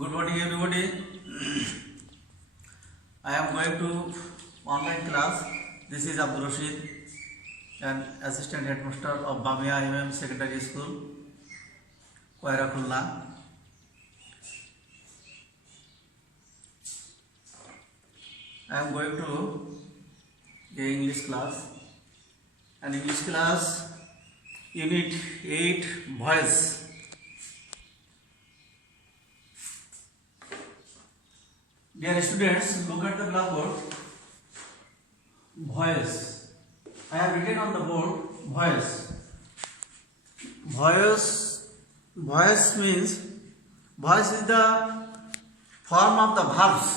Good morning, everybody. I am going to online class. This is Abdul Rashid, an assistant headmaster of Bamia MM Secondary School, Koira Khulna. I am going to the English class. An English class, Unit 8, Voice. Dear students, look at the blackboard. Voice. I have written on the board voice. Voice means voice is the form of the verbs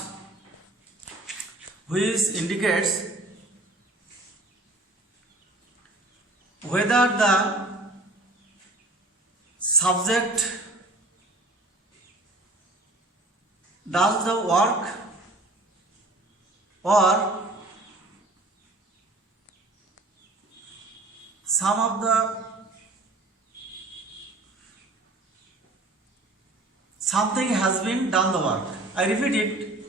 which indicates whether the subject does the work or something has been done the work. I repeat it,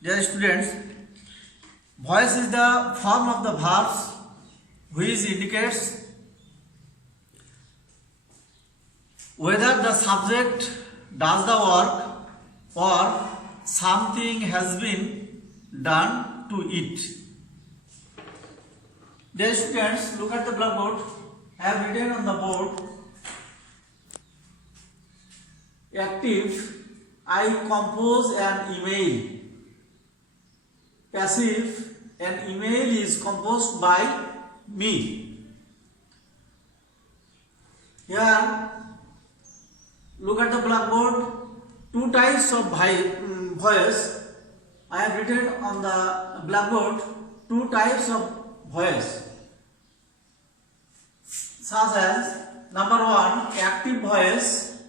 dear students. Voice is the form of the verbs which indicates whether the subject does the work or something has been done to it. Dear students, look at the blackboard. I have written on the board active, I compose an email. Passive, an email is composed by me. Here, look at the blackboard. Two types of voice. I have written on the blackboard two types of voice, such as number 1 active voice,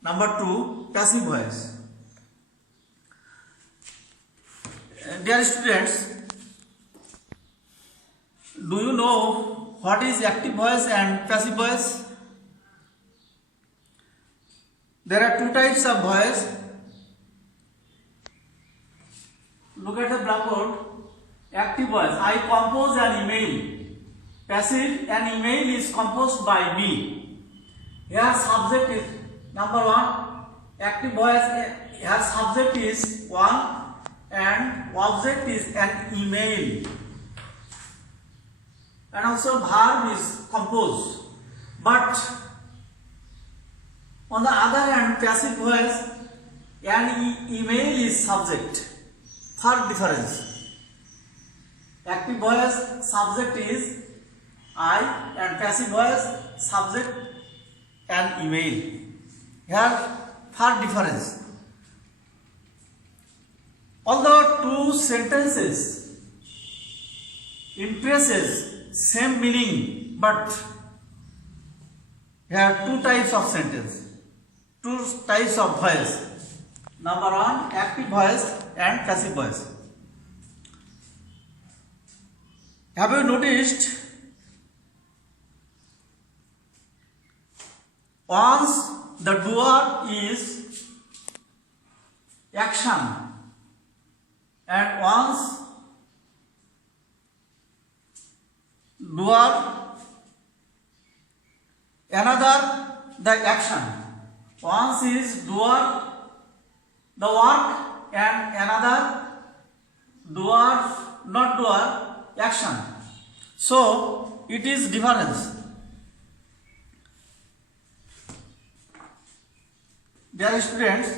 number 2 passive voice. Dear students, do you know what is active voice and passive voice? There are two types of voice. Look at the blackboard. Active voice, I compose an email. Passive, an email is composed by me. Here subject is number 1. Active voice, here subject is 1 and object is an email. And also verb is compose. But on the other hand, passive voice, an email is subject. Third difference. Active voice, subject is I, and passive voice, subject an email. Here, third difference. Although two sentences impresses same meaning, but here two types of sentence. Two types of voice. Number 1 active voice and passive voice. Have you noticed once the doer is action and once doer another the action. Once is doer the work and another doer not doer action. So it is difference. Dear students,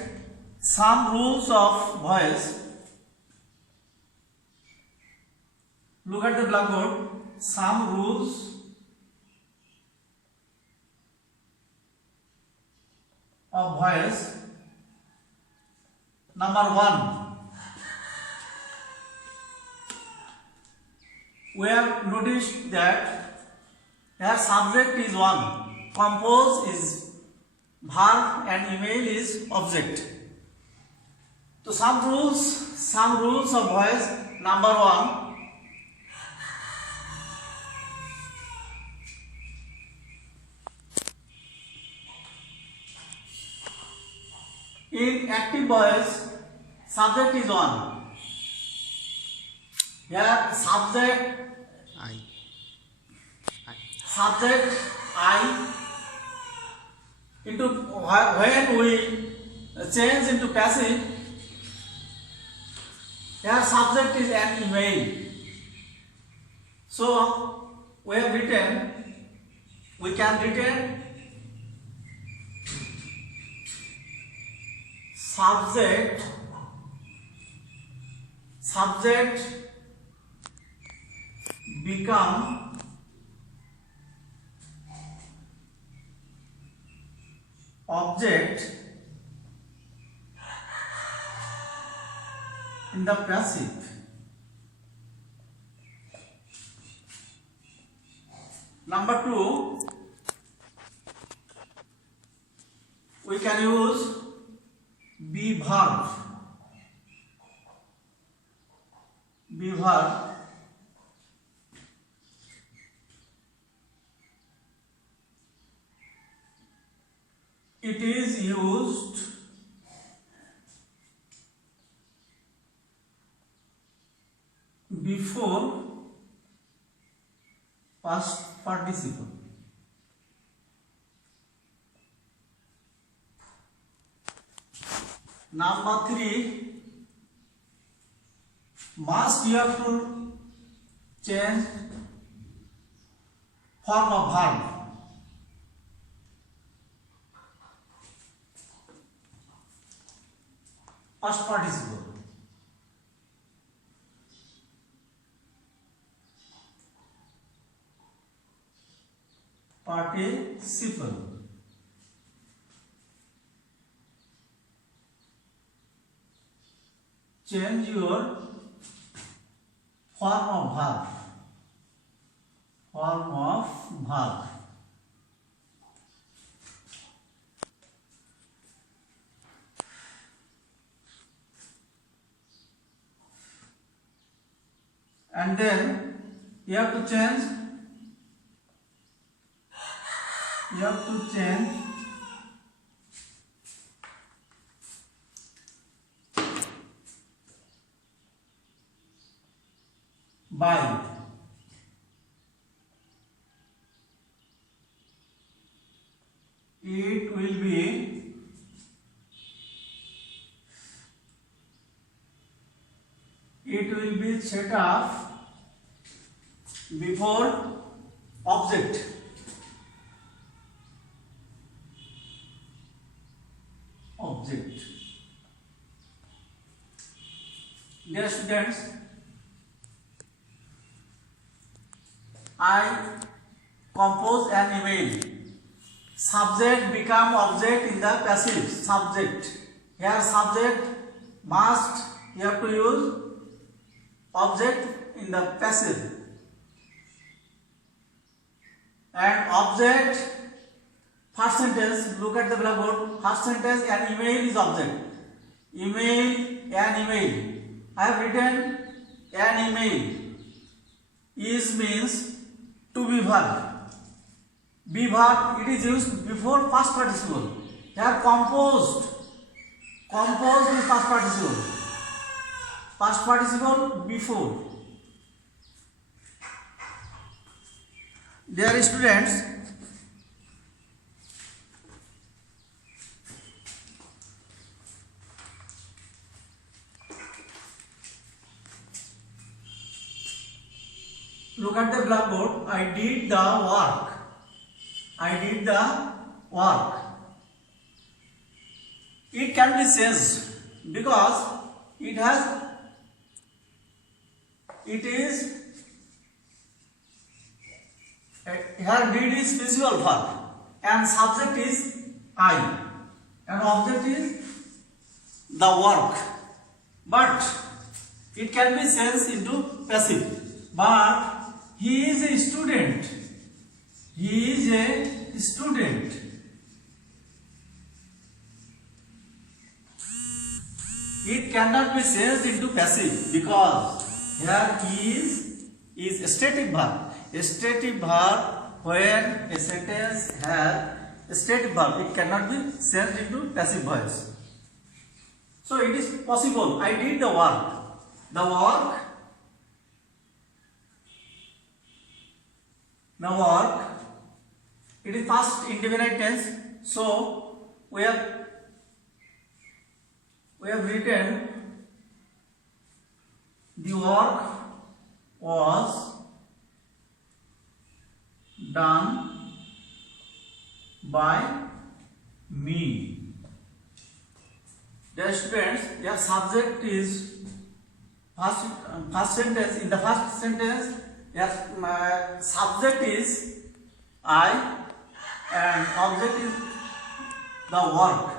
some rules of voice. Look at the blackboard. Some rules of voice. Number 1, we have noticed that here subject is 1, compose is verb and email is object. So some rules of voice. Number 1, In active voice, subject is on. Here subject I into when we change into passive, here subject is an email. So we have written, we can written subject become object in the passive. Number 2, we can use be verb. Be verb. It is used before past participle. Number 3, must you have to change form of verb. Past participle. Participle. Change your form of verb. Form of verb. And then you have to change by. It will be set up before object. Dear students, I compose an email. Subject become object in the passive. Subject. Here subject must, you have to use object in the passive. And object, first sentence, look at the blackboard. First sentence, an email is object. Email, an email. I have written an email. Is means to be verb. Be verb, it is used before past participle. Here composed. Composed is past participle. Past participle before. Dear students, look at the blackboard. I did the work. It can be changed because it is here did is physical verb and subject is I and object is the work, but it can be changed into passive. But he is a student. It cannot be changed into passive because here is a static verb. A static verb, when a sentence has a static verb, it cannot be changed into passive voice. So it is possible. I did the work. The work. It is past indefinite tense. So we have written the work was done by me. Dear students, your subject is first sentence. In the first sentence, your subject is I and object is the work.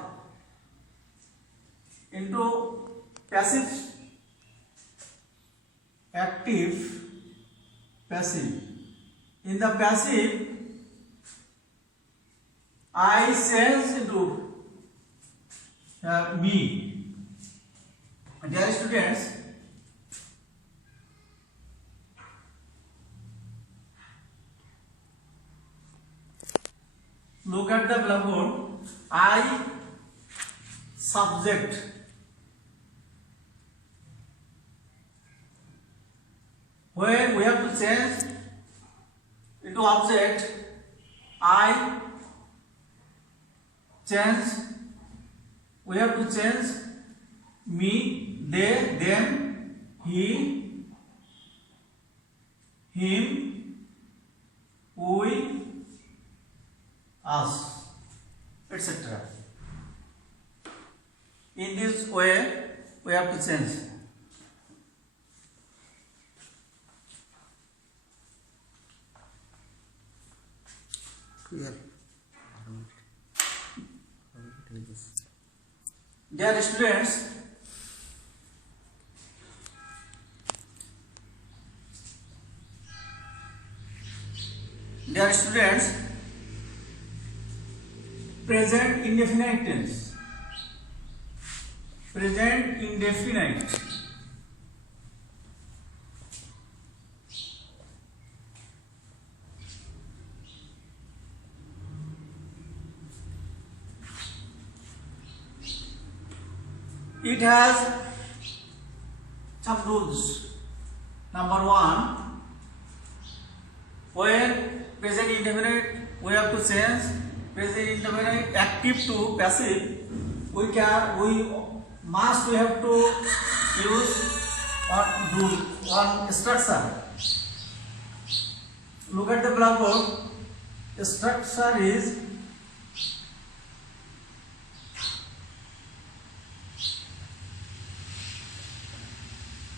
Into passive, active, passive. In the passive, I change into me. Dear students, look at the blackboard. I subject. When we have to change into object, I change. We have to change me, they, them, he, him, we, us, etc. In this way, we have to change. Dear students, present indefinite tense. Present indefinite. It has some rules. Number one, when present indefinite, we have to change present indefinite active to passive. We have to use one rule, one structure. Look at the blackboard. The structure is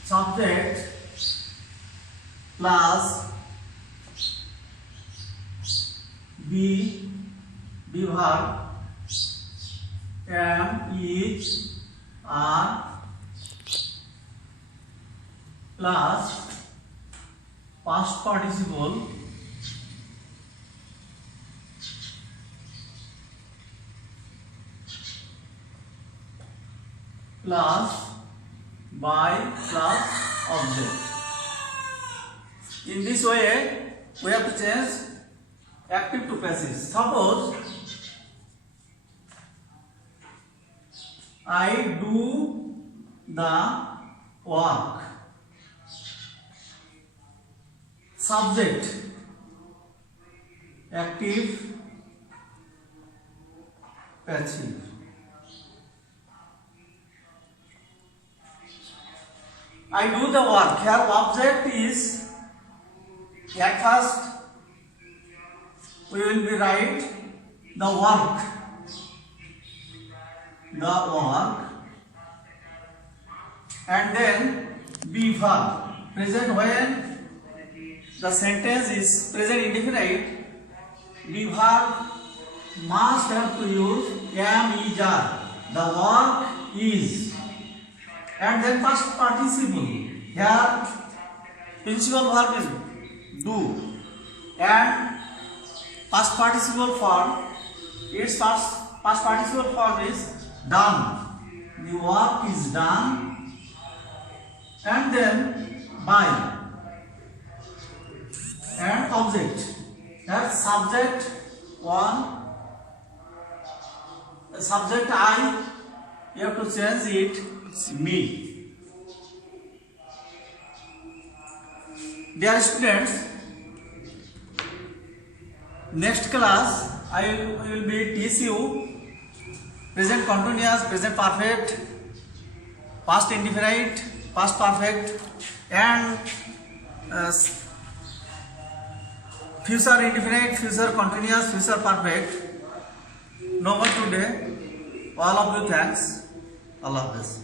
subject plus be verb, am, is, are plus past participle plus by plus object. In this way, we have to change active to passive. Suppose I do the work. Subject active, passive. I do the work. Here object is, at first we will be write the work. And then be verb. Present when the sentence is present indefinite, be verb must have to use am, is, are. The work is. And then past participle. Here principal verb is do. And past participle form, its past participle form is done. The work is done. And then by and object. That subject one, subject I, You have to change it me. Dear students, next class I will be teach you present continuous, present perfect, past indefinite, past perfect, and future indefinite, future continuous, future perfect. No more today. All of you thanks. Allah Hafiz.